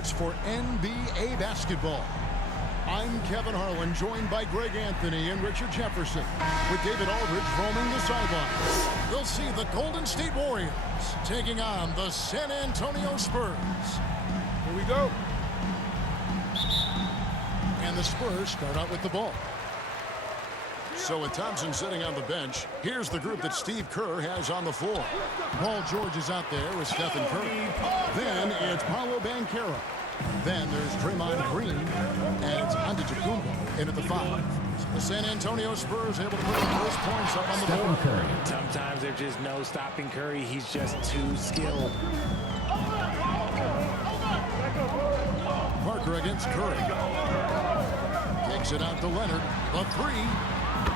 sports for NBA basketball. I'm Kevin Harlan, joined by Greg Anthony and Richard Jefferson, with David Aldridge roaming the sidelines. We'll see the Golden State Warriors taking on the San Antonio Spurs. Here we go. And the Spurs start out with the ball. So with Thompson sitting on the bench, here's the group that Steve Kerr has on the floor. Paul George is out there with Stephen Curry. Then it's Paolo Banchero. Then there's Draymond Green, and it's Antetokounmpo in at the 5. The San Antonio Spurs able to put the first points up on the board. Sometimes there's just no stopping Curry. He's just too skilled. Parker against Curry. Takes it out to Leonard. The 3.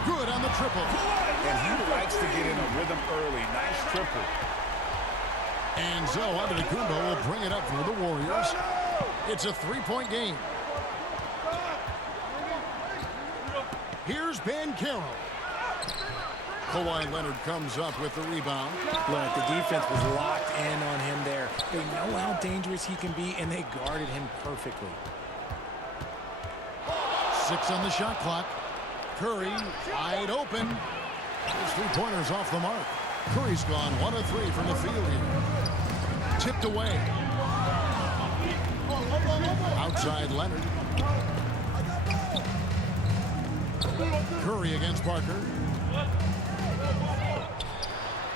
Good on the triple. And he likes to get in a rhythm early. Nice triple. And so Antetokounmpo will bring it up for the Warriors. It's a 3-point game. Here's Banchero. Kawhi Leonard comes up with the rebound. Look, the defense was locked in on him there. They know how dangerous he can be, and they guarded him perfectly. 6 on the shot clock. Curry wide open. His 3-pointers off the mark. Curry's gone 1 of 3 from the field here. Tipped away. Outside Leonard. Curry against Parker.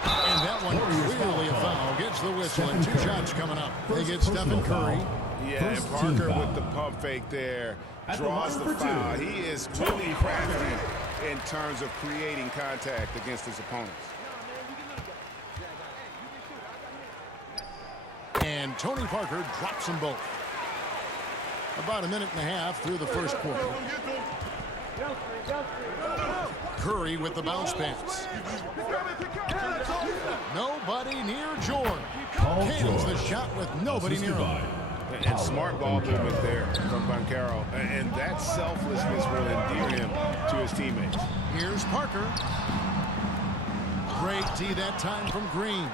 And that one clearly a foul. Gets the whistle and 2 shots coming up. They get Stephen Curry. Yeah, and Parker with the pump fake there draws the foul. He is really crafty in terms of creating contact against his opponents. And Tony Parker drops them both. About a minute and a half through the first quarter. Curry with the bounce pass. Nobody near George. Cans the shot with nobody near him. And smart ball movement there from Banchero. And that selflessness will endear him to his teammates. Here's Parker. Great D that time from Green.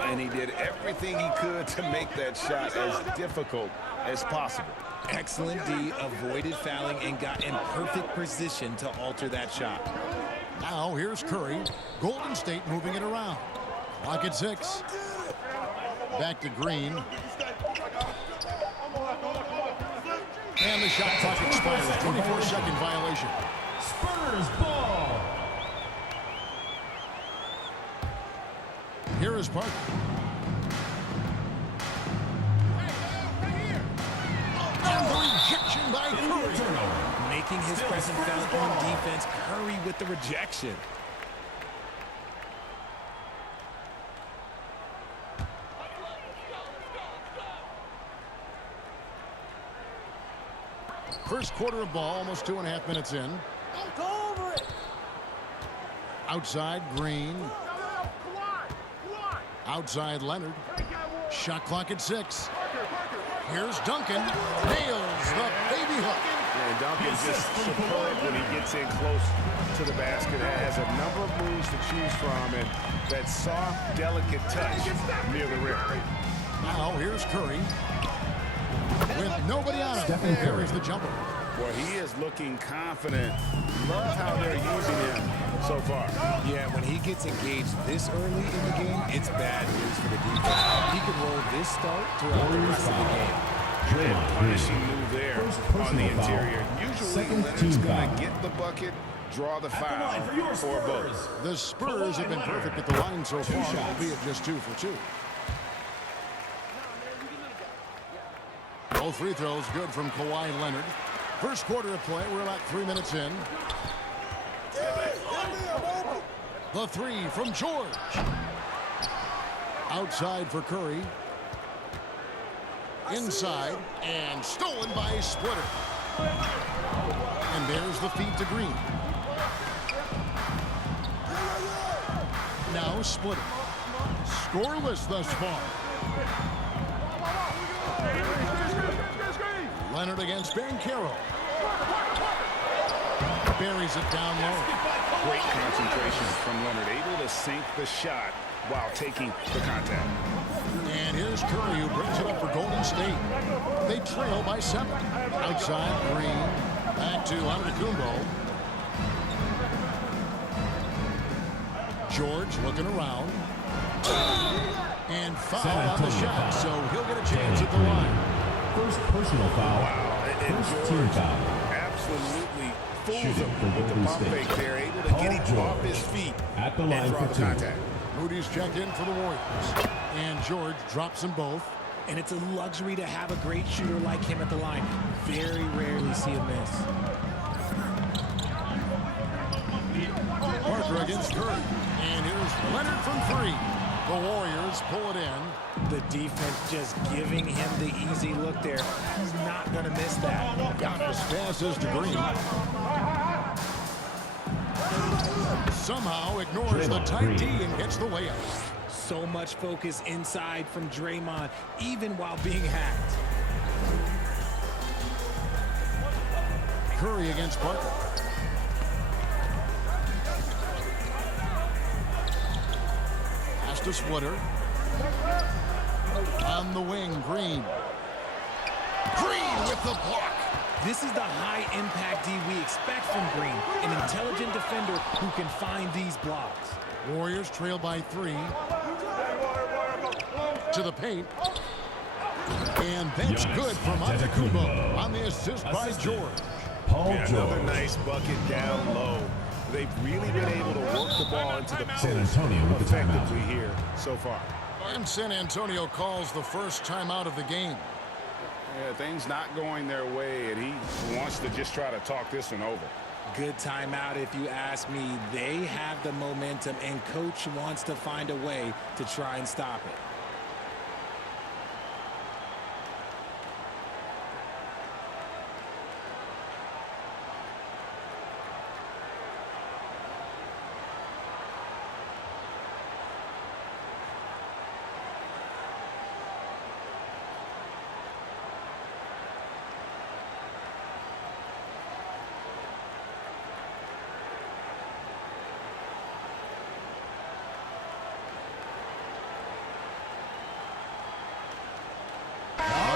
And he did everything he could to make that shot as difficult as possible. Excellent D, avoided fouling, and got in perfect position to alter that shot. Now here's Curry. Golden State moving it around. Clock at 6. Back to Green. And the shot clock expires. 24-second violation. Spurs ball. Here is Parker. And the rejection by Curry. Making his presence felt on defense. Curry with the rejection. First quarter of ball, almost 2.5 minutes in. Go over it. Outside, Green. Outside, Leonard. Shot clock at 6. Here's Duncan. Nails the baby hook. And Duncan just superb when he gets in close to the basket. Has a number of moves to choose from, and that soft, delicate touch near the rim. Now here's Curry. With nobody on him. There is the jumper. Well, he is looking confident. Love how they're using him so far. Yeah, when he gets engaged this early in the game, it's bad news for the defense. He could roll this start throughout the rest of the game. And punishing move there on the interior. Usually, Leonard's going to get the bucket, draw the foul, or both. The Spurs have been perfect at the line so far, albeit just 2 for 2. Both free throws good from Kawhi Leonard. First quarter of play, we're about 3 minutes in. The 3 from George. Outside for Curry. Inside, and stolen by Splitter. And there's the feed to Green. Now Splitter. Scoreless thus far. Leonard against Banchero. Buries it down low. Great concentration from Leonard, able to sink the shot while taking the contact. And here's Curry, who brings it up for Golden State. they trail by 7. Outside, Green. Back to Antetokounmpo. George looking around. And foul on the shot, so he'll get a chance at the line. First personal foul. Wow. And First team foul. Absolutely fools Shooting him for with the Golden pump State. fake there, able to Paul get him off George his feet at the and line draw for the 2. contact. Moody's checked in for the Warriors. And George drops them both. And it's a luxury to have a great shooter like him at the line. Very rarely see him miss. Parker against Curry. And here's Leonard from 3. The Warriors pull it in. The defense just giving him the easy look there. He's not going to miss that. Giannis passes to Green. Somehow ignores the tight D and gets the layup. So much focus inside from Draymond, even while being hacked. Curry against Parker. Pass to Switter. On the wing, Green. Green with the block. This is the high-impact D we expect from Green, an intelligent defender who can find these blocks. Warriors trail by 3. To the paint. And that's good from Antetokounmpo on the assist by George. Paul Yeah, George. another nice bucket down low. They've really been able to work the ball into the San post Antonio with the timeout. effectively here so far. And San Antonio calls the first timeout of the game. Yeah, things not going their way, and he wants to just try to talk this one over. Good timeout if you ask me. They have the momentum, and Coach wants to find a way to try and stop it.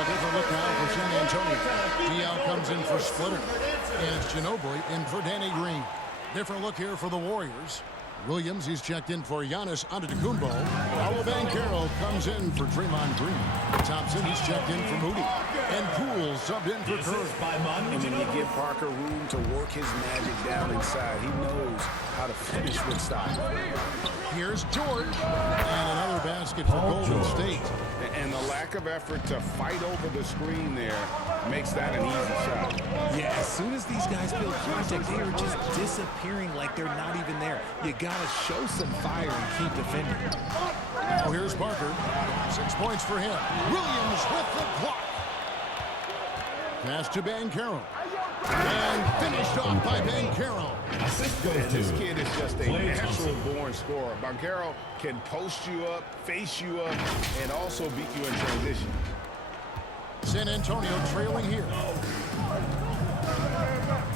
Different look now for San Antonio. Dial comes in for Splitter. And it's Ginobili in for Danny Green. Different look here for the Warriors. Williams, he's checked in for Giannis Antetokounmpo. Paolo Banchero comes in for Draymond Green. Thompson, he's checked in for Moody. And Poole subbed in for Curry. And when you give Parker room to work his magic down inside, he knows how to finish with style. Here's George. And another basket for Golden State. And the lack of effort to fight over the screen there makes that an easy shot. Yeah, as soon as these guys feel contact, they are just disappearing like they're not even there. You gotta show some fire and keep defending. Now here's Parker. 6 points for him. Williams with the block. Pass to Banchero. And finished off by Banchero. Assist goes And to this kid is just a Klay natural-born scorer. Banchero can post you up, face you up, and also beat you in transition. San Antonio trailing here.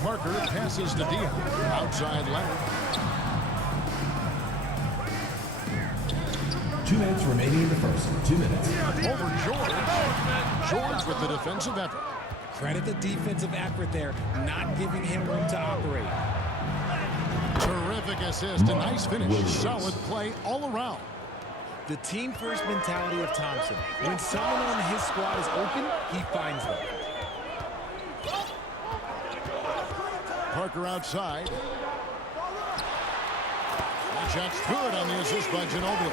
Parker passes to Dion. Outside Leonard. 2 minutes remaining in the first. 2 minutes. Over George. George with the defensive effort. Credit the defensive effort there, not giving him room to operate. Terrific assist. A nice finish. Williams. Solid play all around. The team-first mentality of Thompson. When someone on his squad is open, he finds them. Parker outside. That shot's good on the assist by Ginobili.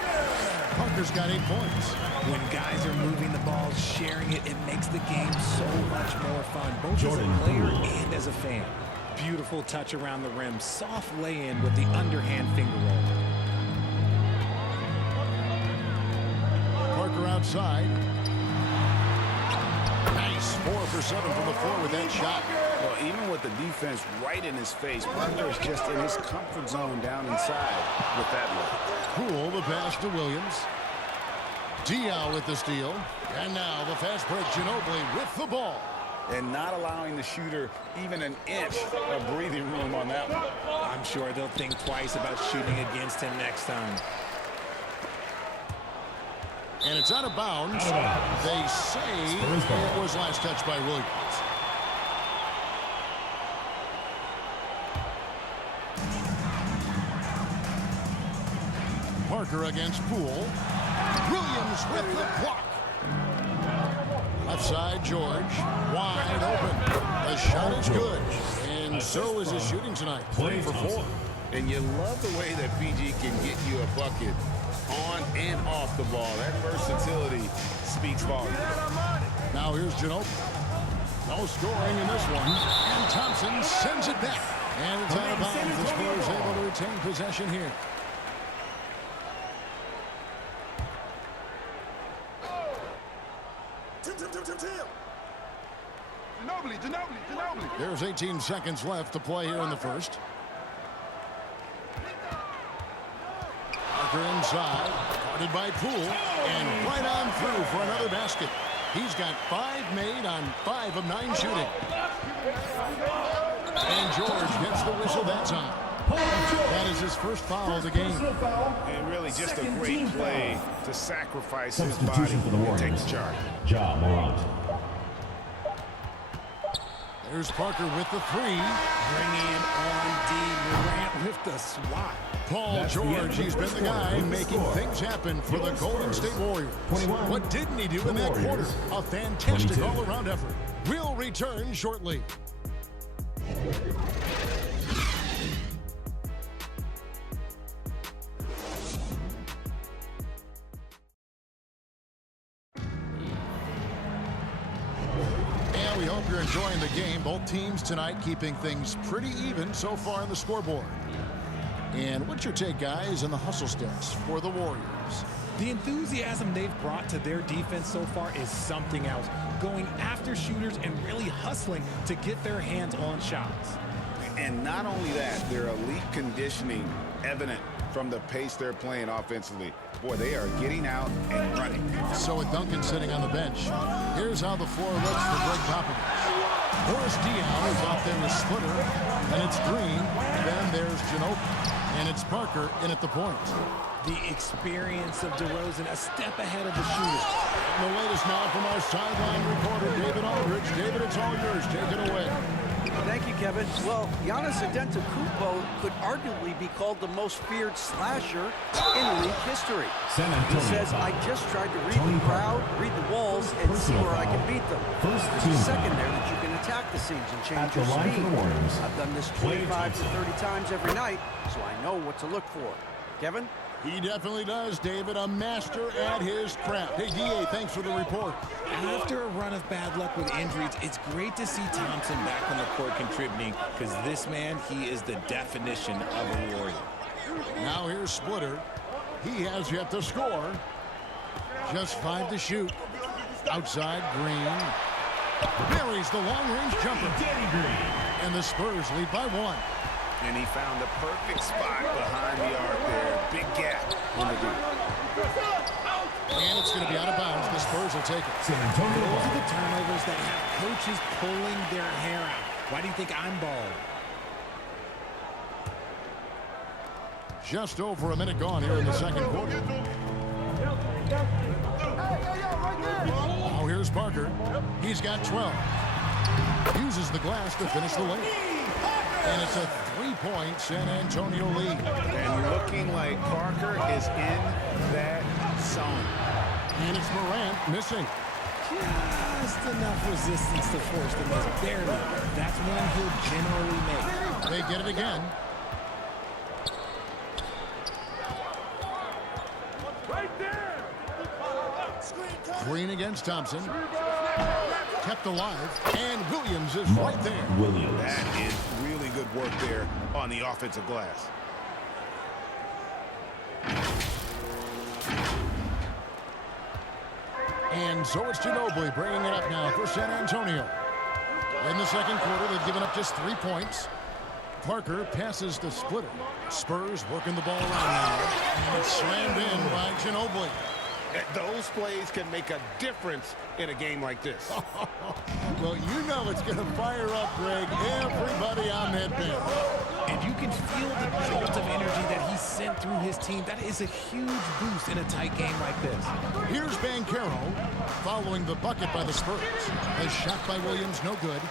Parker's got 8 points. When guys are moving the ball, sharing it, it makes the game so much more fun, both Jordan as a player Poole. and as a fan. Beautiful touch around the rim, soft lay-in with the underhand finger roll. Parker outside. Nice 4 for 7 from the floor with that shot. Well, even with the defense right in his face, Parker is just in his comfort zone down inside with that look. Poole, the pass to Williams. Diaw with the steal. And now the fast break, Ginobili with the ball. And not allowing the shooter even an inch of breathing room on that one. I'm sure they'll think twice about shooting against him next time. And it's out of bounds. They say it was last touched by Williams. Parker against Poole. Williams with the block. Left side, George. Wide open. The shot is good. And so is his shooting tonight. 3 for 4. And you love the way that PG can get you a bucket on and off the ball. That versatility speaks volumes. Now here's Ginobili. No scoring in this one. And Thompson sends it back. And it's out of bounds. The Spurs able to retain possession here. Ginobili. There's 18 seconds left to play here in the first. Parker inside, guarded by Poole, and right on through for another basket. He's got 5 made on 5 of 9 shooting. And George gets the whistle that time. That is his first foul of the game. And really just a great play to sacrifice his body Substitution for the and take Warriors. the charge. Ja Morant. There's Parker with the 3. Bringing on D. Morant with the swat. Paul That's the end George, of the he's been first the guy quarter. making Score. things happen for the Your Golden Spurs. State Warriors. 21. What didn't he do The in that quarter? Warriors. A fantastic 22. all-around effort. We'll return shortly. And we hope you're enjoying the game. Both teams tonight keeping things pretty even so far on the scoreboard. And what's your take, guys, on the hustle stats for the Warriors? The enthusiasm they've brought to their defense so far is something else. Going after shooters and really hustling to get their hands on shots. And not only that, their elite conditioning evident from the pace they're playing offensively. Boy, they are getting out and running. So with Duncan sitting on the bench, here's how the floor looks for Greg Popovich. Boris Diaw is out there with Splitter, and it's Green. Then there's Ginobili, and it's Parker in at the point. The experience of DeRozan a step ahead of the shooters. The latest now from our sideline reporter, David Aldridge. David, it's all yours. Take it away. Thank you, Kevin. Well, Giannis Antetokounmpo could arguably be called the most feared slasher in league history. San He Antonio. says, I just tried to read Tony the crowd, Parker. read the walls, and see Personal where I can foul. beat them. First There's team a second foul. there that you can attack the seams and At change the your line speed. for the Warriors. I've done this Klay 25 to Thompson. 30 times every night, so I know what to look for. Kevin? He definitely does, David. A master at his craft. Hey, D.A., thanks for the report. After a run of bad luck with injuries, it's great to see Thompson back on the court contributing because this man, he is the definition of a Warrior. Now here's Splitter. He has yet to score. Just 5 to shoot. Outside, Green. Buries the long-range jumper. Danny Green. And the Spurs lead by 1. And he found the perfect spot behind the arc there. Big gap in the deep. And it's going to be out of bounds. The Spurs will take it. San Antonio. Those are the turnovers that have coaches pulling their hair out. Why do you think I'm bald? Just over a minute gone here in the second quarter. Now here's Parker. He's got 12. Uses the glass to finish the lane. And it's a 3-point San Antonio lead. And looking like Parker is in that zone. And it's Morant missing. Just enough resistance to force the miss. Barely. That's one he'll generally make. They get it again. Green against Thompson. Kept alive. And Williams is right there. Williams. That is really good work there on the offensive glass. And so it's Ginobili bringing it up now for San Antonio. In the second quarter, they've given up just 3 points. Parker passes to Splitter. Spurs working the ball around now. And it's slammed in by Ginobili. Those plays can make a difference in a game like this. Well, you know it's going to fire up, Greg, everybody on that bench. And you can feel the jolt of energy that he sent through his team. That is a huge boost in a tight game like this. Here's Banchero following the bucket by the Spurs. A shot by Williams, no good.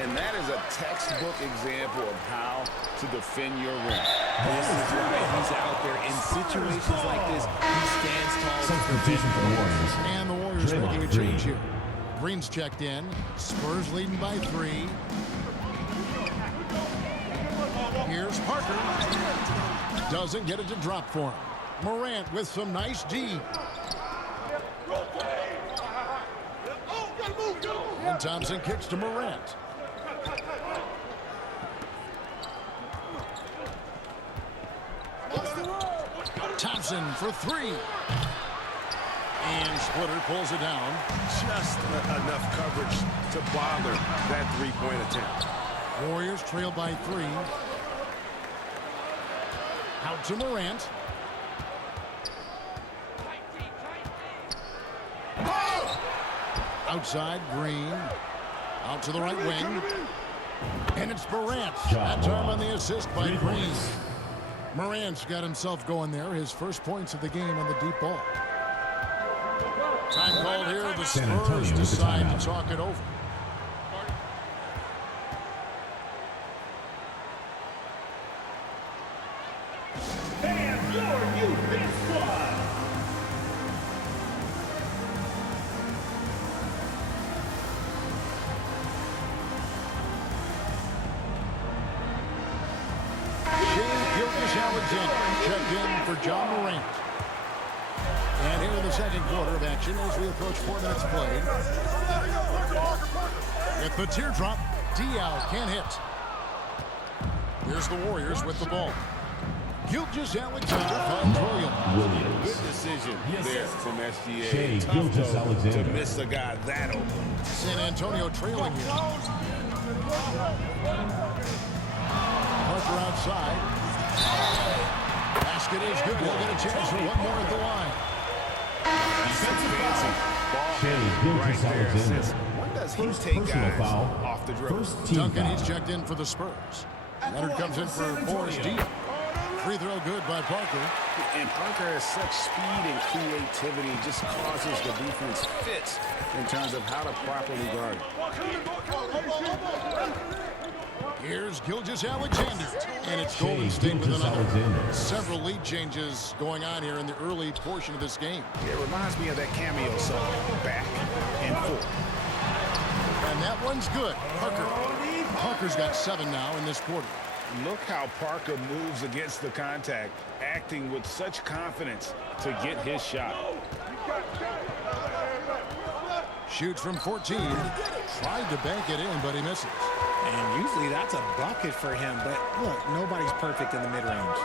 And that is a textbook example of how to defend your rim. This is why he's out there in situations like this. He stands tall. Substitution for the Warriors. And the Warriors Draymond making a Green. change here. Green's checked in. Spurs leading by 3. Here's Parker. Doesn't get it to drop for him. Morant with some nice D. And Thompson kicks to Morant. Thompson for 3. And Splitter pulls it down. Just enough coverage to bother that three-point attempt. Warriors trail by 3. Out to Morant. Outside, Green. Out to the right wing. And it's Morant. That time on the assist by Green. Morant's got himself going there. His first points of the game on the deep ball. Time called here. The San Antonio Spurs with the decide timeout. to talk it over. And your youth is squad. Shea Gilgeous-Alexander checked in for John Morant. And here in the second quarter of action as we approach 4 minutes played. With the teardrop, Diaw can't hit. Here's the Warriors with the ball. Gilgeous-Alexander finds Williams. Good decision there from SGA. Shea Tough, though, Gilgeous-Alexander. to miss a guy that open. San Antonio trailing here. Parker outside. Basket is good. He'll get a chance for one more at the line. Shea Gilgeous-Alexander. When does he First take personal guys foul. off the dribble? First team Duncan, foul. he's checked in for the Spurs. Leonard comes in for Boris Diaw. Free throw good by Parker. And Parker has such speed and creativity, just causes the defense fits in terms of how to properly guard. Here's Gilgeous-Alexander. And it's Shea Golden State with another. Gilgeous-Alexander. Several lead changes going on here in the early portion of this game. It reminds me of that cameo song, Back and Forth. And that one's good. Parker's got 7 now in this quarter. Look how Parker moves against the contact, acting with such confidence to get his shot. Shoots from 14. Tried to bank it in, but he misses. And usually that's a bucket for him. But look, nobody's perfect in the mid-range.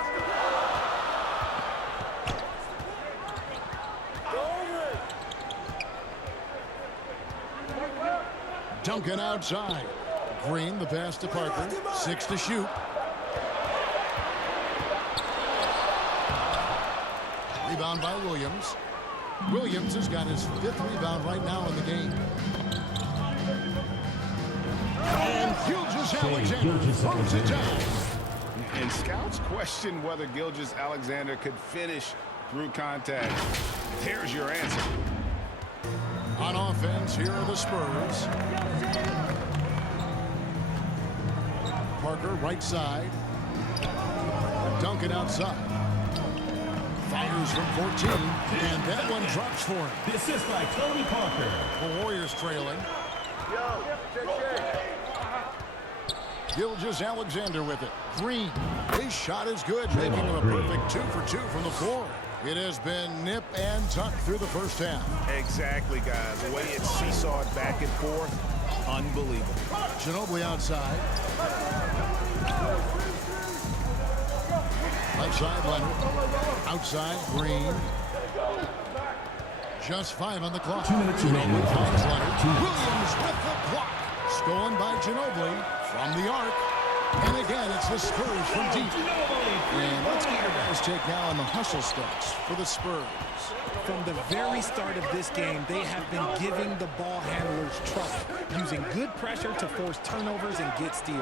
Duncan outside. Green, the pass to Parker. 6 to shoot. Rebound by Williams. Williams has got his 5th rebound right now in the game. And Gilgeous-Alexander throws it down. And scouts question whether Gilgeous-Alexander could finish through contact. Here's your answer. On offense, here are the Spurs. Parker, right side. Duncan outside. Fires from 14, and that one drops for him. The assist by Tony Parker. The Warriors trailing. Gilgeous-Alexander with it. Green, his shot is good, making him a perfect 2 for 2 from the floor. It has been nip and tuck through the first half. Exactly, guys. The way it seesawed back and forth, unbelievable. Ginobili outside. Left side, Leonard. Outside, Green. Just 5 on the clock. 2 minutes remaining in the first Finds half. Leonard. 2 minutes. Williams with the block. Stolen by Ginobili from the arc. And again, it's the Spurs from deep. And let's get your guys' take now on the hustle starts for the Spurs. From the very start of this game, they have been giving the ball handlers trouble, using good pressure to force turnovers and get steals.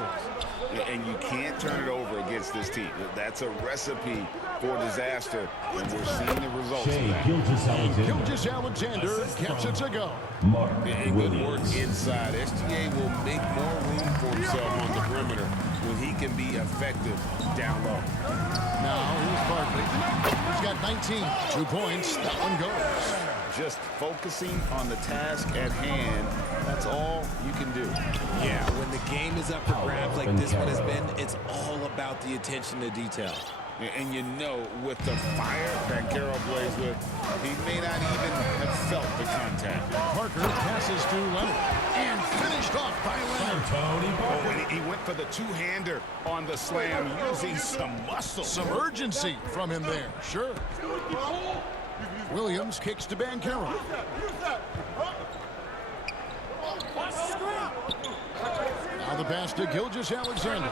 And you can't turn it over against this team. That's a recipe for disaster, and we're seeing the results of Shea that. Gilgeous-Alexander. Gilgeous-Alexander gets it to go. Mark And good work Williams. inside. SGA will make more room for himself on the perimeter when he can be effective down low. Now, here's Barkley. He's got 19. 2 points. That one goes. Just focusing on the task at hand, that's all you can do. Yeah, when the game is up for grabs like this one has been, it's all about the attention to detail. And you know, with the fire that Carroll plays with, he may not even have felt the contact. Parker passes to Leonard. And finished off by Leonard. Tony Parker. Oh, and he went for the two-hander on the slam, using some muscle. Some urgency from him there. Sure. Williams kicks to Banchero. Now the pass to Gilgeous-Alexander.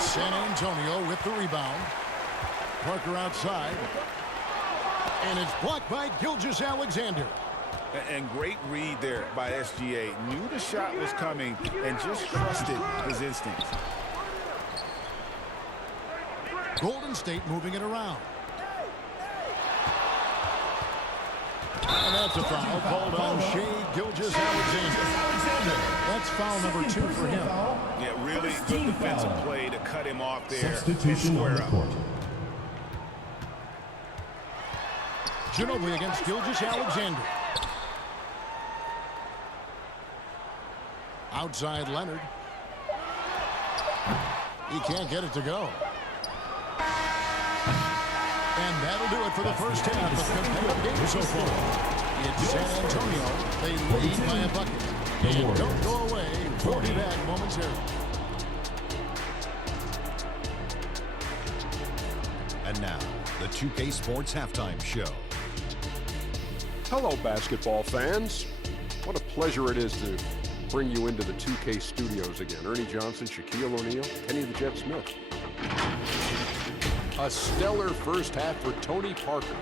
San Antonio with the rebound. Parker outside. And it's blocked by Gilgeous-Alexander. And great read there by SGA. Knew the shot was coming and just trusted his instincts. Golden State moving it around. And that's a foul called on Shea Gilgeous-Alexander. That's foul number 2 for him. Yeah, really good defensive play to cut him off there and Substitution on square the up. court. Ginobili against Gilgeous-Alexander. Outside Leonard. He can't get it to go. And that'll do it for the first half of the competitive game so far. It's San Antonio. They lead by a bucket. And don't go away. We'll be back momentarily. And now, the 2K Sports Halftime Show. Hello, basketball fans. What a pleasure it is to bring you into the 2K studios again. Ernie Johnson, Shaquille O'Neal, Kenny the Jet Smith. A stellar first half for Tony Parker.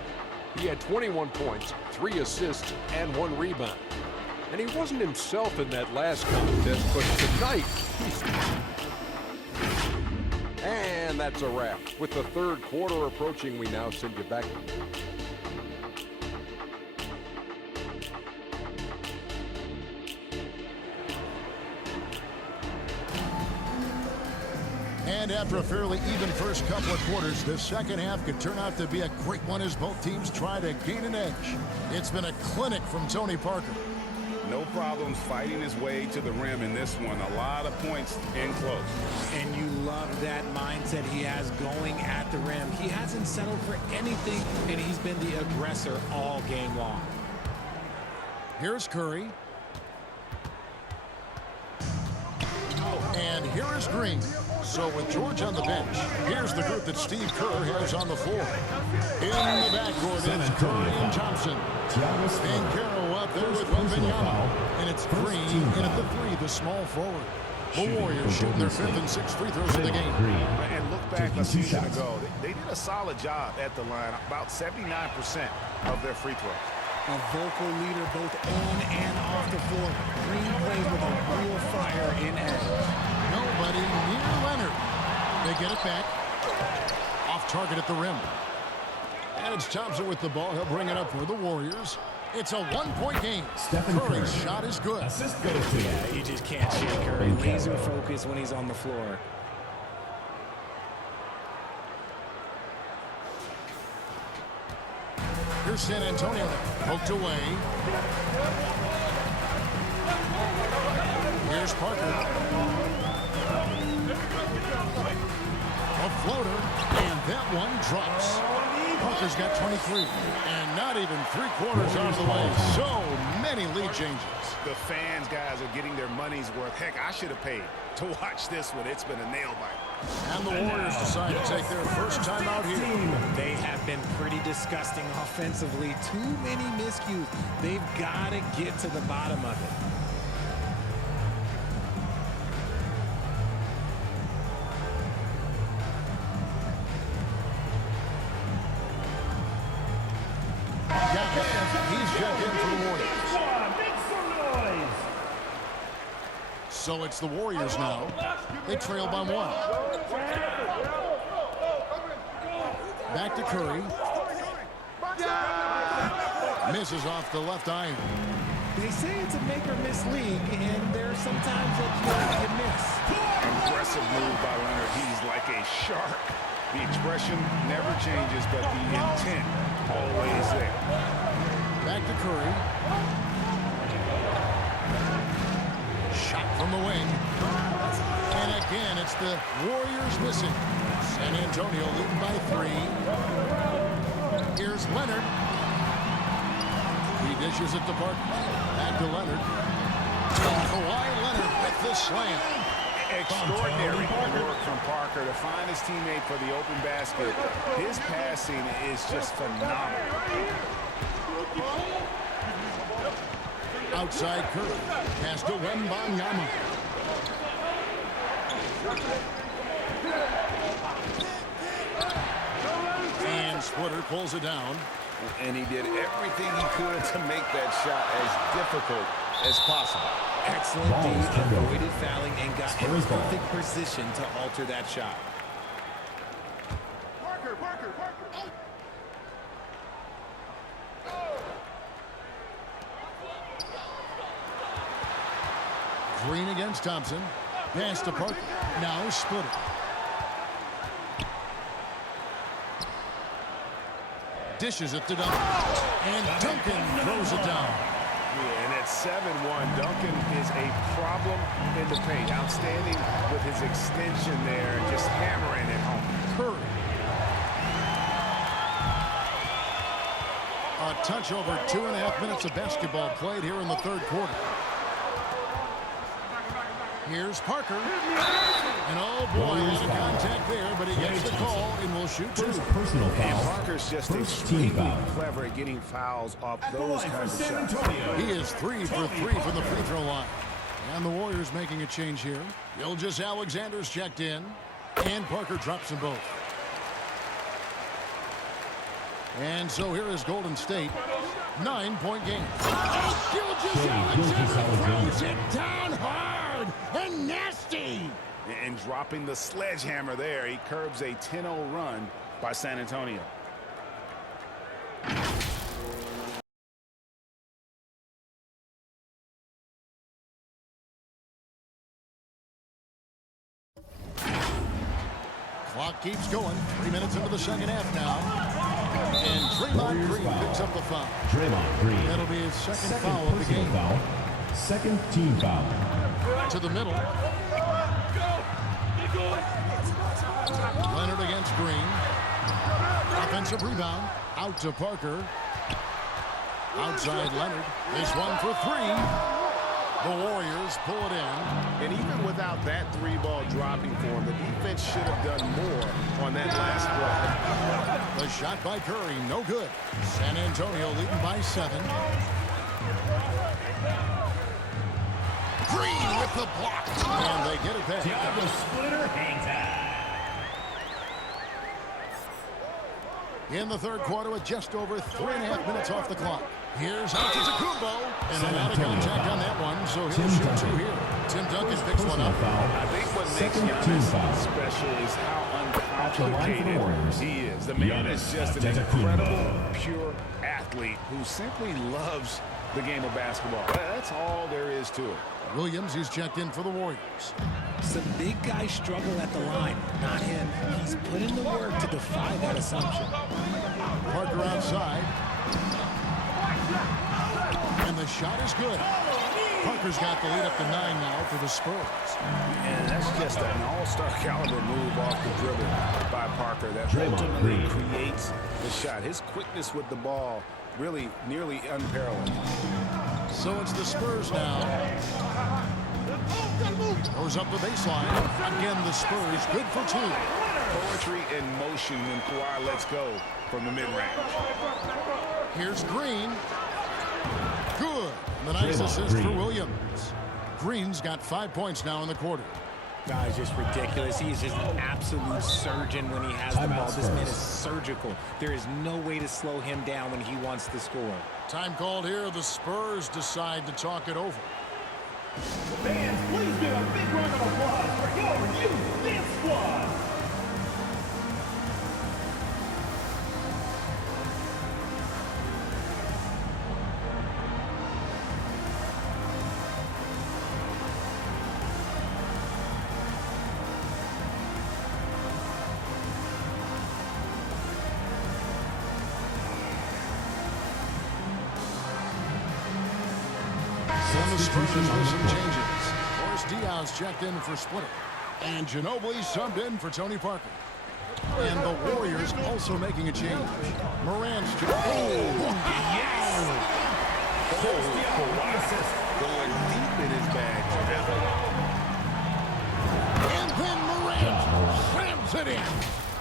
He had 21 points, 3 assists, and 1 rebound. And he wasn't himself in that last contest, but tonight, And that's a wrap. With the third quarter approaching, we now send you back. And after a fairly even first couple of quarters, the second half could turn out to be a great one as both teams try to gain an edge. It's been a clinic from Tony Parker. No problems fighting his way to the rim in this one. A lot of points in close. And you love that mindset he has going at the rim. He hasn't settled for anything, and he's been the aggressor all game long. Here's Curry. And here is Green. So with George on the bench, here's the group that Steve Kerr has on the floor. In the backcourt, it's Curry and Thompson. And Carroll up there with Wembanyama. And it's Green in at the 3, the small forward. The Warriors shooting their 5th and 6th free throws of the game. And look back a season ago, they did a solid job at the line, about 79% of their free throws. A vocal leader both on and off the floor. Green plays with a real fire in edge. Nobody near Leonard. They get it back. Off target at the rim. And it's Thompson with the ball. He'll bring it up for the Warriors. It's a one-point game. Curry's shot is good. Yeah, you just can't shake Curry. Laser focus when he's on the floor. Here's San Antonio. Poked away. Here's Parker. A floater. And that one drops. Parker's got 23. And not even 3/4 out of the way. So many lead changes. The fans, guys, are getting their money's worth. Heck, I should have paid to watch this one. It's been a nail biter. And the Warriors decide to take their first time out here. They have been pretty disgusting offensively. Too many miscues. They've got to get to the bottom of it. So it's the Warriors now. They trail by 1. Back to Curry. Misses off the left iron. They say it's a make or miss league, and there's sometimes that you miss. Aggressive move by Leonard. He's like a shark. The expression never changes, but the intent always there. Back to Curry. Shot from the wing. And again, it's the Warriors missing. San Antonio leading by 3. Here's Leonard. He dishes it to Parker. Back to Leonard. Kawhi Leonard with the slam. Extraordinary work from Parker to find his teammate for the open basket. His passing is just phenomenal. Outside Curry. Pass to Wembanyama. And Splitter pulls it down. And he did everything he could to make that shot as difficult as possible. Excellent D, avoided fouling, and got in perfect position to alter that shot. Green against Thompson. Pass to Parker. Now Splitter. Dishes it to Duncan. And Duncan throws it down. Yeah, and at 7-1, Duncan is a problem in the paint. Outstanding with his extension there, just hammering it home. Curry. A touch over 2.5 minutes of basketball played here in the third quarter. Here's Parker. And oh boy, there's a contact there, but he gets the call and will shoot 2. Personal foul. And Parker's just extremely clever at getting fouls off those kinds of shots. He is 3 for 3 from the free throw line. And the Warriors making a change here. Gilgeous-Alexander's checked in. And Parker drops them both. And so here is Golden State. 9-point game. Gilgeous-Alexander throws it down hard and nasty. And dropping the sledgehammer there, he curbs a 10-0 run by San Antonio. Clock keeps going. 3 minutes into the second half now. And Draymond Green picks up the foul. Draymond Green. That'll be his second foul of the game. Foul. Second team foul. To the middle. Leonard against Green. Offensive rebound. Out to Parker. Outside Leonard. This one for 3. The Warriors pull it in. And even without that 3-ball dropping for him, the defense should have done more on that last play. The shot by Curry, no good. San Antonio leading by 7. Green with the block. And they get it back. Thiago Splitter hang time. In the third quarter with just over 3.5 minutes off the clock. Here's Antetokounmpo. And a lot of contact on that one, so he'll shoot 2 here. Tim Duncan picks one up. I think what makes Giannis special is how uncomplicated he is. The man is just an incredible, pure athlete who simply loves the game of basketball. That's all there is to it. Williams, he's checked in for the Warriors. Some big guys struggle at the line. Not him. He's put in the work to defy that assumption. Parker outside. And the shot is good. Parker's got the lead up to 9 now for the Spurs. And that's just an all-star caliber move off the dribble by Parker that ultimately creates the shot. His quickness with the ball really nearly unparalleled. So it's the Spurs now. Goes up the baseline. Again, the Spurs good for 2. Poetry in motion when Kawhi lets go from the mid-range. Here's Green. Good. The nice assist for Williams. Green's got 5 points now in the quarter. Guy's just ridiculous. He's just an absolute surgeon when he has the ball. This man is surgical. There is no way to slow him down when he wants to score. Time called here. The Spurs decide to talk it over. Fans, please give a the Spurs Substitution on with the some court. changes. Boris Diaz checked in for Splitter. And Ginobili subbed in for Tony Parker. And the Warriors also making a change. Morant's going deep in his bag. And then Morant slams it in.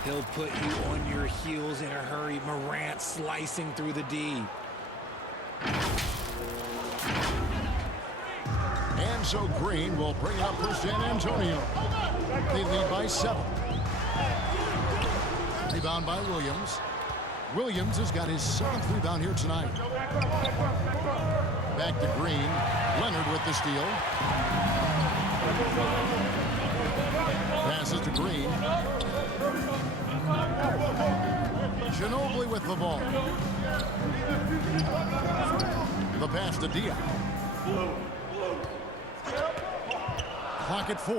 He'll put you on your heels in a hurry. Morant slicing through the D. And so Green will bring it up for San Antonio. They lead by 7. Rebound by Williams. Williams has got his 7th rebound here tonight. Back to Green. Leonard with the steal. Passes to Green. Ginobili with the ball. The pass to Diaz. Clock at 4.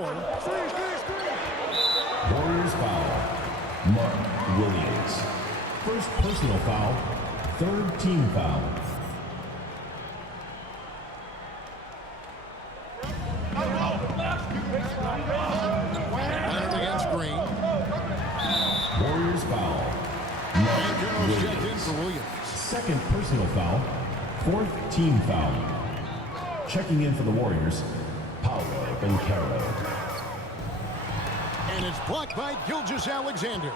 Warriors foul. Mark Williams. First personal foul. Third team foul. Leonard against Green. Warriors foul. And Mark Carroll's checked in Williams. for Williams. Second personal foul. Fourth team foul. Checking in for the Warriors, Paolo Banchero. And it's blocked by Gilgeous-Alexander.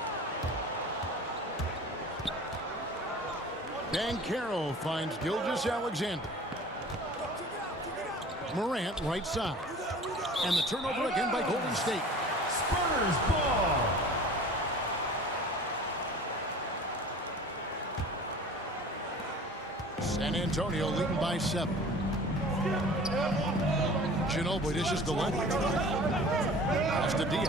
Banchero finds Gilgeous-Alexander. Morant right side. And the turnover again by Golden State. Spurs ball. San Antonio leading by 7. Ginobili dishes to Leonard. Pass to Diaz.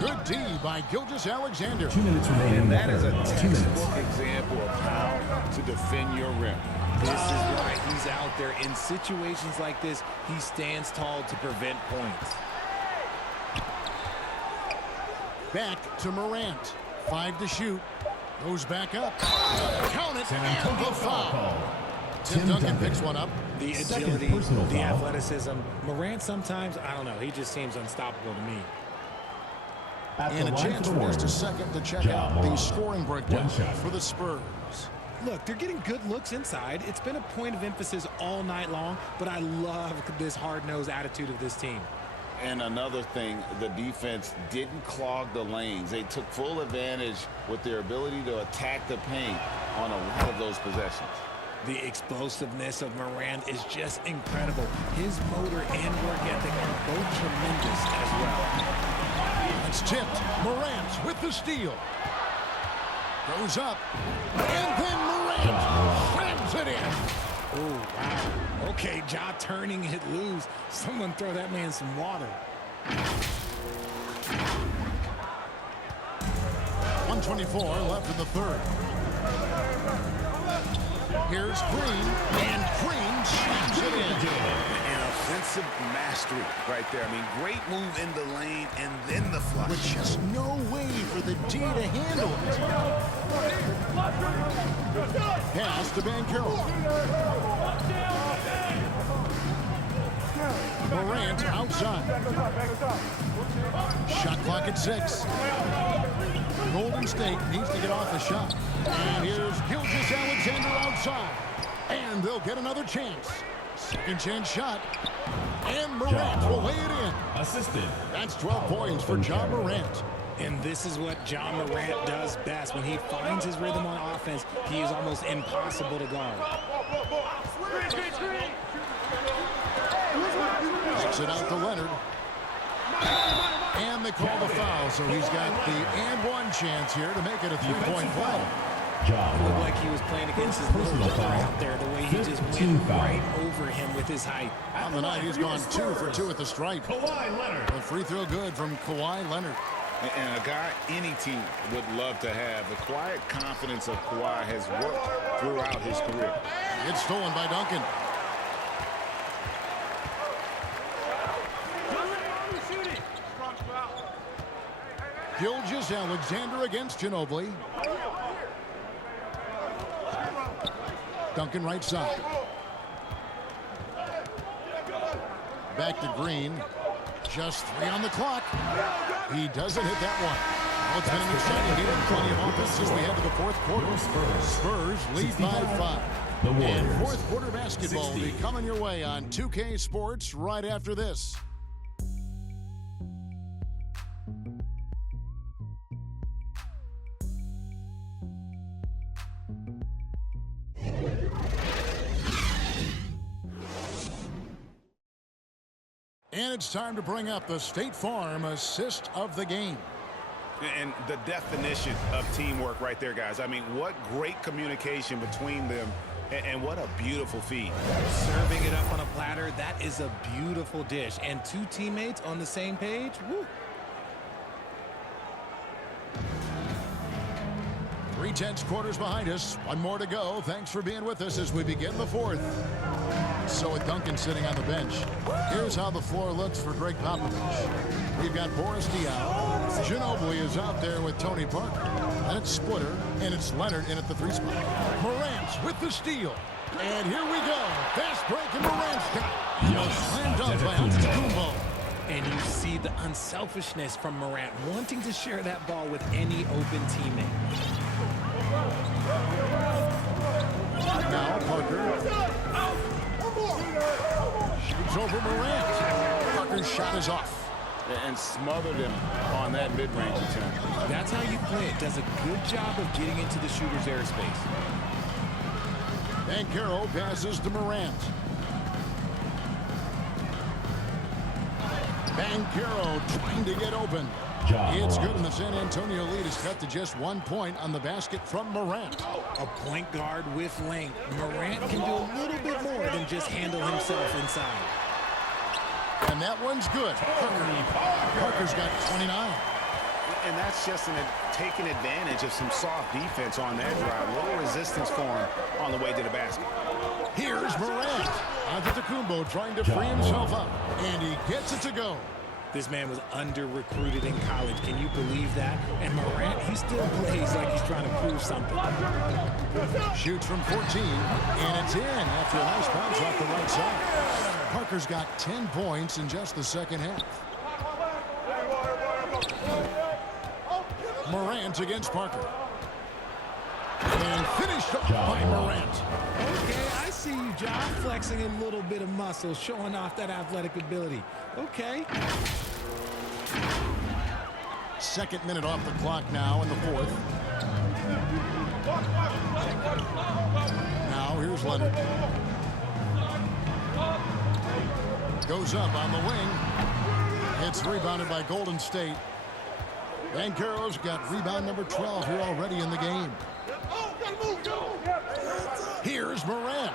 Good D by Gilgeous-Alexander. 2 minutes remaining. And that is a 2 minutes. textbook example of how to defend your rim. This is why he's out there. In situations like this, he stands tall to prevent points. Back to Morant. 5 to shoot. Goes back up. Count it. San And Antonio the foul foul. call. Tim Duncan picks one up. The Second agility, personal the foul. athleticism. Morant sometimes, I don't know, he just seems unstoppable to me. At the And a line chance for for the just a Warriors, second to check Ja out the Morant. scoring breakdown One shot. for the Spurs. Look, they're getting good looks inside. It's been a point of emphasis all night long, but I love this hard-nosed attitude of this team. And another thing, the defense didn't clog the lanes. They took full advantage with their ability to attack the paint on a lot of those possessions. The explosiveness of Morant is just incredible. His motor and work ethic are both tremendous as well. It's tipped. Morant with the steal. Goes up. And then Morant slams it in. Oh, wow. Okay, Ja turning it loose. Someone throw that man some water. 124 left in the third. Here's Green. And Green slams it in. And offensive mastery right there. I mean, great move in the lane and then the flush. With just no way for the D to handle it. Pass to Banchero. Morant outside. Shot clock at 6. Golden State needs to get off the shot. And here's Gilgeous-Alexander outside. And they'll get another chance. Second chance shot. And Morant will lay it in. Assisted. That's 12 points for Ja Morant. And this is what Ja Morant does best. When he finds his rhythm on offense, he is almost impossible to guard. Kicks it out to Leonard. And they call the foul, so he's got the and one chance here to make it a three-point play. Ja Looked Morant. like he was playing against his little Personal brother foul. out there, the way he just Fifth went team foul. right over him with his height. On the night, he's gone 2 for 2 at the stripe. Kawhi Leonard. A free throw good from Kawhi Leonard. And a guy any team would love to have. The quiet confidence of Kawhi has worked throughout his career. It's stolen by Duncan. Gilgeous-Alexander against Ginobili. Duncan right side. Back to Green. Just 3 on the clock. He doesn't hit that one. Well, it's been an exciting game and plenty of offense as we head to the fourth quarter. Spurs lead by 5. And fourth quarter basketball will be coming your way on 2K Sports right after this. And it's time to bring up the State Farm assist of the game. And the definition of teamwork right there, guys. I mean, what great communication between them, and what a beautiful feed. Serving it up on a platter, that is a beautiful dish. And 2 teammates on the same page, woo. 3/10 quarters behind us. 1 more to go. Thanks for being with us as we begin the fourth. So with Duncan sitting on the bench, here's how the floor looks for Greg Popovich. We've got Boris Diaw. Ginobili is out there with Tony Parker. And it's Splitter, and it's Leonard in at the 3 spot. Morant with the steal. And here we go. Fast break, and Morant's got it. Slam dunk by Antetokounmpo. And you see the unselfishness from Morant, wanting to share that ball with any open teammate. Now Parker shoots over Morant. Parker's shot is off. And smothered him on that mid-range attempt. That's how you play it. Does a good job of getting into the shooter's airspace. Banchero passes to Morant. Banchero trying to get open. It's good, and the San Antonio lead is cut to just 1 point on the basket from Morant. A point guard with length. Morant can do a little bit more than just handle himself inside. And that one's good. Parker's got 29. And that's just taking advantage of some soft defense on that drive. A little resistance for him on the way to the basket. Here's Morant. Antetokounmpo trying to free himself up. And he gets it to go. This man was under-recruited in college. Can you believe that? And Morant, he still plays like he's trying to prove something. Shoots from 14, and it's in after a nice bounce off the right side. Parker's got 10 points in just the second half. Morant against Parker. And finished off by Morant. Okay, I see you, Ja, flexing a little bit of muscle, showing off that athletic ability. Okay. Second minute off the clock now in the fourth. Now here's Leonard. Goes up on the wing. It's rebounded by Golden State. Banchero's got rebound number 12 here already in the game. Here's Morant.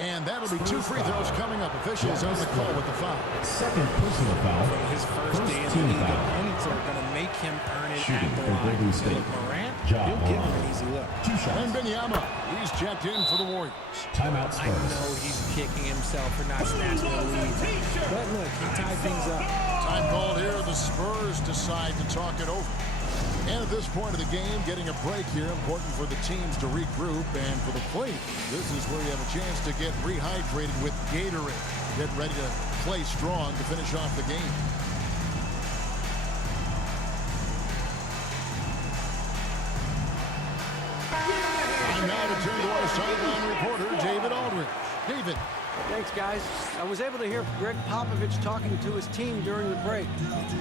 And that'll be 2 free throws coming up. Officials on the call with the foul. Second personal foul. From his first day in the team league, foul. opponents are going to make him earn it Shooting at the for Golden line. State. Look, Morant, Ja he'll give him Morant. an easy look. 2 shots. And Benyama, he's checked in for the Warriors. Timeout I Spurs. know he's kicking himself for not snatching the lead. But look, he tied things up. Time called here. The Spurs decide to talk it over. And at this point of the game, getting a break here, important for the teams to regroup. And for the plate, this is where you have a chance to get rehydrated with Gatorade. Get ready to play strong to finish off the game. And now to turn to our sideline reporter, David Aldridge. David. Thanks, guys. I was able to hear Greg Popovich talking to his team during the break.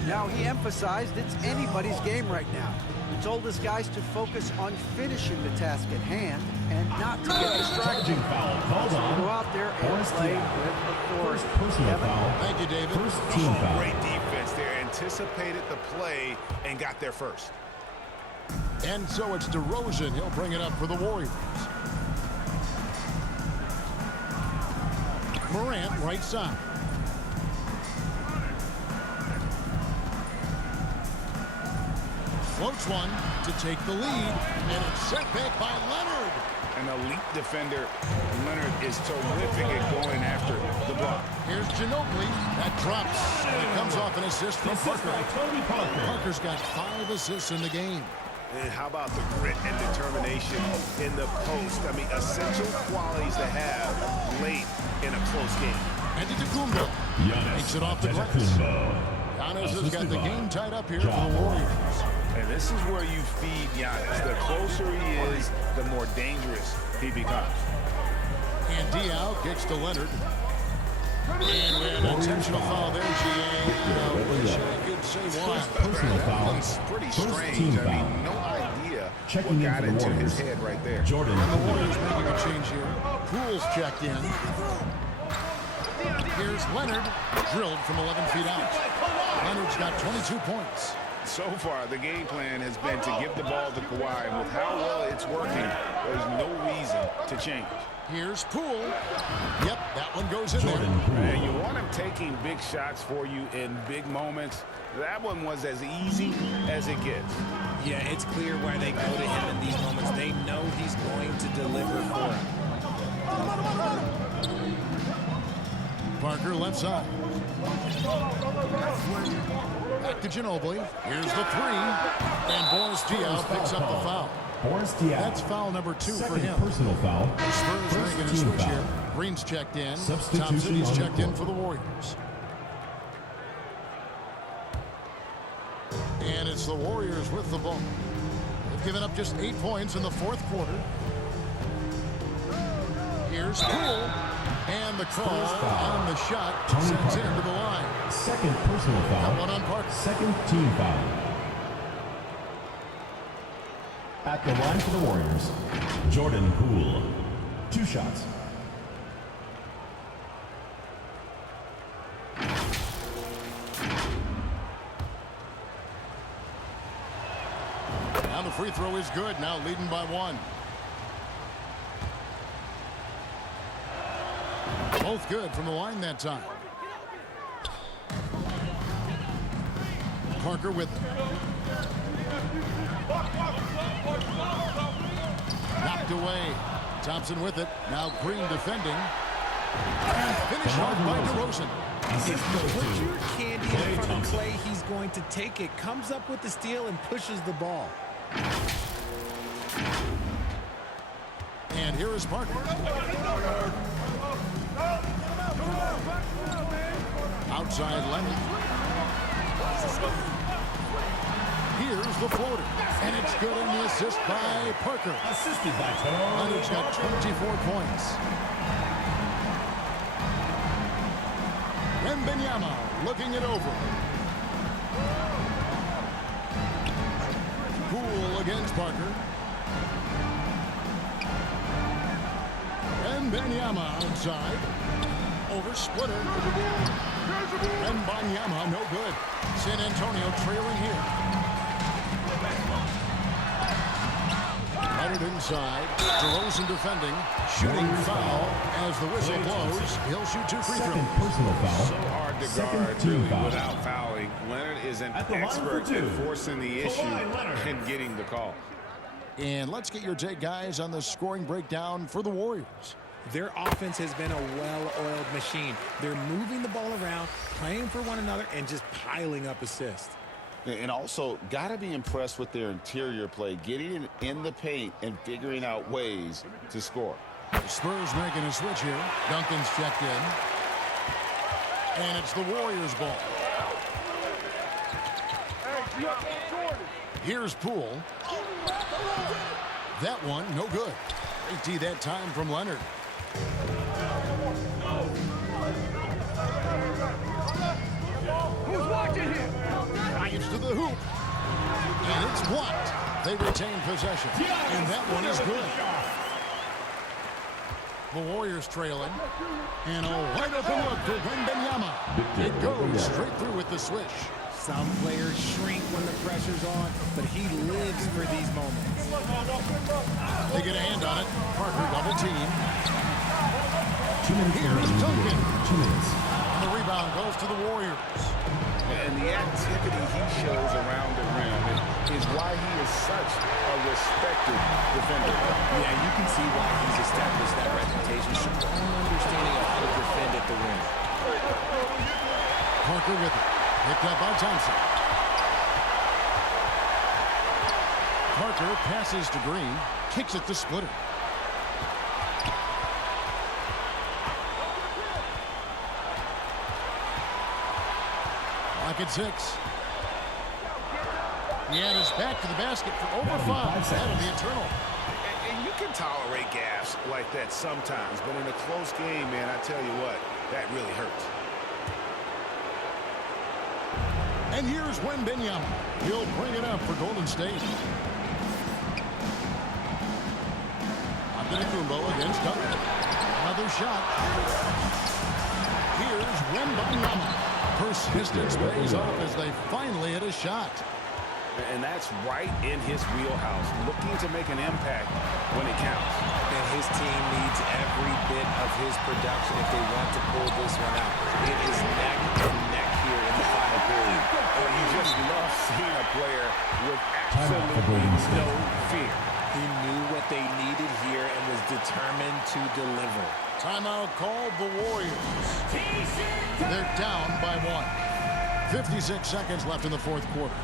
Now, he emphasized it's anybody's game right now. He told his guys to focus on finishing the task at hand and not to get distracted. Foul called on. Go out there and play with authority. Personal foul. Thank you, David. First team foul. Great defense there. Anticipated the play and got there first. And so it's DeRozan. He'll bring it up for the Warriors. Morant, right side. Floats one to take the lead, and it's set back by Leonard. An elite defender. Leonard is terrific at going after the block. Here's Ginobili. That drops. And it comes off an assist from Parker. Tony Parker. Parker's got 5 assists in the game. And how about the grit and determination in the post? I mean, essential qualities to have late in a close game. Antetokounmpo takes it off the glass. Giannis has got the game tied up here for the Warriors. And this is where you feed Giannis. The closer he is, the more dangerous he becomes. And Diaw kicks to Leonard. And with an intentional foul there, GA. Wish I could say why. Personal foul. It's pretty First strange. team I foul. mean, no idea Checking what in got for the into Warriors. his head right there. Jordan. And the Warriors making a change here. Poole's checked in. Here's Leonard, drilled from 11 feet out. Leonard's got 22 points. So far, the game plan has been to give the ball to Kawhi, and with how well it's working, there's no reason to change. Here's Poole. Yep, that one goes in Jordan there. Poole. And you want him taking big shots for you in big moments. That one was as easy as it gets. Yeah, it's clear why they go to him in these moments. They know he's going to deliver for them. Parker left side. Back to Ginobili. Here's the three. And Boris Diaw picks up the foul. Boris Diaw. That's foul number 2 for Second him. personal foul. The Spurs First making a team switch foul. here. Green's checked in. Substitution Thompson, he's on the checked in court. for the Warriors. And it's the Warriors with the ball. They've given up just 8 points in the fourth quarter. Here's Poole. And the call on the shot Tony sends Parker. it into the line. Second personal That foul. one on Parker. Second team foul. At the line for the Warriors, Jordan Poole. 2 shots. Now the free throw is good. Now leading by 1. Both good from the line that time. Parker with it. Knocked away. Thompson with it. Now Green defending. And finished off by DeRozan. If you put your candy in front of Clay, he's going to take it. Comes up with the steal and pushes the ball. And here is Parker. Outside Leonard. Here's the floater. And it's good in the assist by Parker. Assisted by Tony. Leonard's got 24 points. Wembanyama looking it over. Poole against Parker. Wembanyama outside. Over Splitter. Wembanyama no good. San Antonio trailing here. Leonard inside. DeRozan defending. Shooting foul as the whistle blows. He'll shoot 2 free Second throws. personal foul. So hard to Second guard, team really, foul. without fouling. Leonard is an At the line for expert 2. at forcing the issue and getting the call. And let's get your take, guys, on the scoring breakdown for the Warriors. Their offense has been a well-oiled machine. They're moving the ball around, playing for one another, and just piling up assists. And also, got to be impressed with their interior play, getting in the paint and figuring out ways to score. Spurs making a switch here. Duncan's checked in. And it's the Warriors' ball. Here's Poole. That one, no good. Great D that time from Leonard. Who's watching here? Drives to the hoop. And it's blocked. They retain possession. And that one is good. The Warriors trailing. And a wide open look for Wembanyama. It goes straight through with the swish. Some players shrink when the pressure's on, but he lives for these moments. They get a hand on it. Parker double team. 2 minutes Here's remaining in the Duncan. game. 2 minutes. And the rebound goes to the Warriors. And the activity he shows around the rim is why he is such a respected defender. Yeah, you can see why he's established that reputation. Strong understanding of how to defend at the rim. Parker with it. Picked up by Thompson. Parker passes to Green. Kicks it to Splitter. Lock at 6. Deanna's back to the basket for over 5. That'll be a turnover. And you can tolerate gaffes like that sometimes, but in a close game, man, I tell you what, that really hurts. And here's Wembanyama. He'll bring it up for Golden State. Antetokounmpo against Duncan. Another shot. Here's Wembanyama. Persistence pays off as they finally hit a shot. And that's right in his wheelhouse, looking to make an impact when it counts. And his team needs every bit of his production if they want to pull this one out. It is neck and neck here in the final period. Well, you just love seeing a player with absolutely no fear. He knew what they needed here and was determined to deliver. Timeout called the Warriors. They're down by 1. 56 seconds left in the fourth quarter.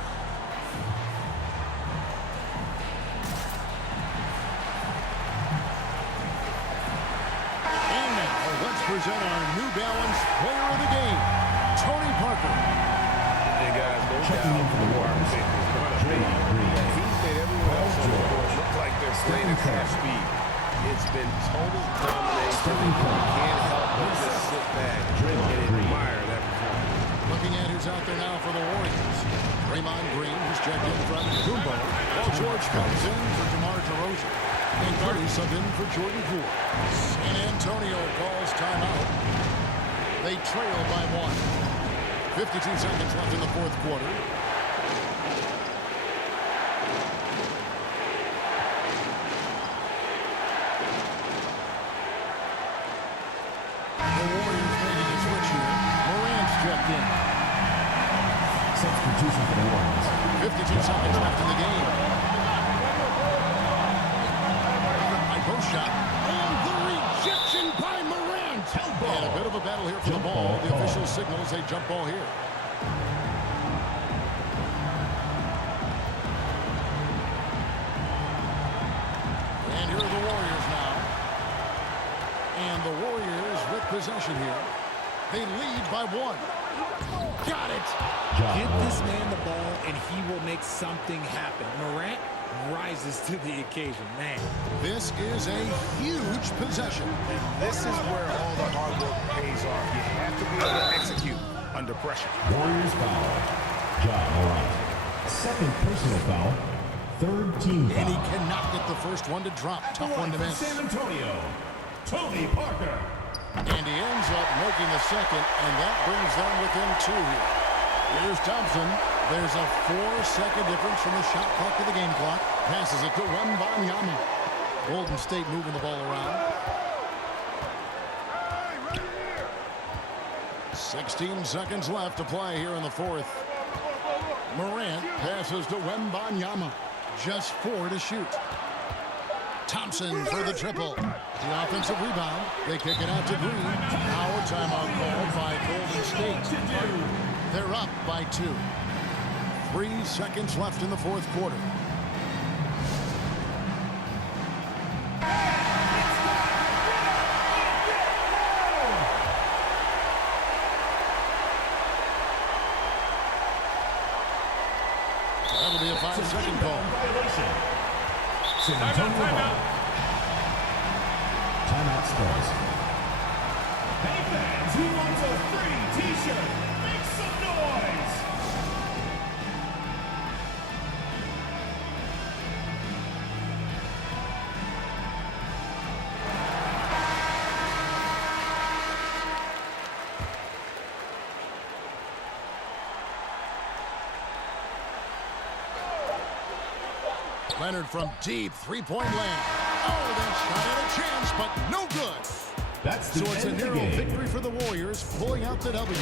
And now let's present our New Balance player of the game, Tony Parker. Hey guys, no Checking in for the Warriors, Draymond Green. He's made everyone else on the court look like they're playing at half speed. It's been total domination. You can't help but just sit back and admire that performance. Looking at who's out there now for the Warriors. Draymond Green, who's checked in for Antetokounmpo. Paul George comes in for DeMar DeRozan. And Curry subbed in for Jordan Poole. San Antonio calls timeout. They trail by 1. 52 seconds left in the fourth quarter. The Warriors making a switch here. Morant's checked in. Substitution for the Warriors. 52 seconds left in the game. Post shot. And the rejection by Morant. And a bit of a battle here for the ball. The official signals a jump ball here. And here are the Warriors now. And the Warriors with possession here. They lead by 1. Got it. Get this man the ball, and he will make something happen. Morant rises to the occasion, man. This is a huge possession. And this is where all the hard work pays off. You have to be able to execute under pressure. Warriors foul. Ja Morant. Second personal foul. Third team foul. And he cannot get the first one to drop. Tough one to miss. San Antonio, Tony Parker. And he ends up making the second, and that brings them within 2 here. Here's Thompson. There's a 4-second difference from the shot clock to the game clock. Passes it to Wembanyama. Golden State moving the ball around. 16 seconds left to play here in the fourth. Morant passes to Wembanyama. Just 4 to shoot. Thompson for the triple. The offensive rebound. They kick it out to Green. Now a timeout called by Golden State. They're up by 2. 3 seconds left in the fourth quarter. That'll be a 5-second call. San Antonio. Timeout starts. Hey fans, who wants a free t-shirt? Make some noise! Leonard from deep three-point land. Oh, that shot had a chance, but no good. That's the So it's a end of the narrow game. victory for the Warriors, pulling out the W.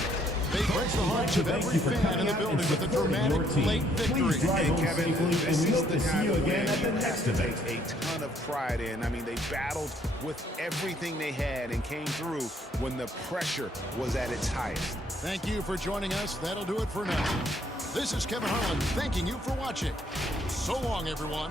They break the hearts of every fan in the building with a dramatic late victory. Please drive Hey, home Kevin, safely, this and we is hope the to see kind you of again win at the you have next to event. take a ton of pride in. I mean, they battled with everything they had and came through when the pressure was at its highest. Thank you for joining us. That'll do it for now. This is Kevin Harlan thanking you for watching. So long, everyone.